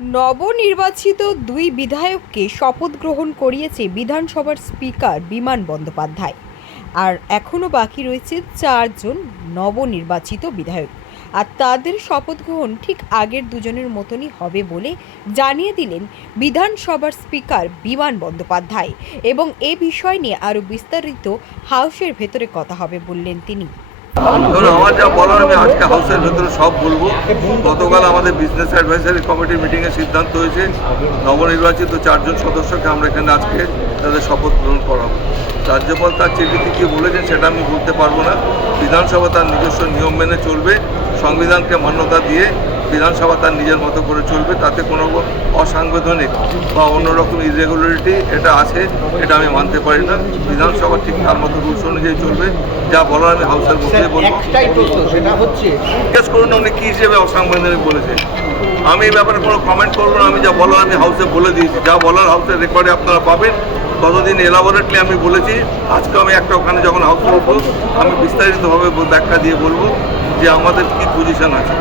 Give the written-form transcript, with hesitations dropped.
নবনির্বাচিত দুই বিধায়ককে শপথ গ্রহণ করিয়েছে বিধানসভার স্পিকার বিমান বন্দ্যোপাধ্যায়। আর এখনও বাকি রয়েছে চারজন নবনির্বাচিত বিধায়ক। আর তাদের শপথ গ্রহণ ঠিক আগের দুজনের মতনই হবে বলে জানিয়ে দিলেন বিধানসভার স্পিকার বিমান বন্দ্যোপাধ্যায়। এবং এ বিষয় নিয়ে আরও বিস্তারিত হাউসের ভেতরে কথা হবে বললেন তিনি। আমার যা বলার আমি আজকে হাউসের ভেতরে সব বলবো। গতকাল আমাদের বিজনেস অ্যাডভাইসারি কমিটির মিটিংয়ে সিদ্ধান্ত হয়েছে নবনির্বাচিত চারজন সদস্যকে আমরা এখানে আজকে তাদের শপথ গ্রহণ করাবো। রাজ্যপাল তার চিঠিতে কী বলেছেন সেটা আমি বলতে পারবো না। বিধানসভা তার নিজস্ব নিয়ম মেনে চলবে, সংবিধানকে মান্যতা দিয়ে বিধানসভা তার নিজের মতো করে চলবে। তাতে কোনো অসাংবিধানিক বা অন্যরকম ইরেগুলারিটি এটা আছে, এটা আমি মানতে পারি না। বিধানসভা ঠিক তার মতো রুলস অনুযায়ী চলবে। যা বলার আমি হাউসের মধ্যে বলবো। একটাই প্রশ্ন, সেটা হচ্ছে জিজ্ঞেস করুন উনি কী হিসেবে অসাংবিধানিক বলেছে। আমি এই ব্যাপারে কোনো কমেন্ট করবো না। আমি যা বলার আমি হাউসে বলে দিয়েছি। যা বলার হাউসের রেকর্ডে আপনারা পাবেন। ততদিন এলাবোরেটলি আমি বলেছি। আজকে আমি একটা ওখানে যখন হাউসে উঠবো আমি বিস্তারিতভাবে ব্যাখ্যা দিয়ে বলবো যে আমাদের কী পজিশন আছে।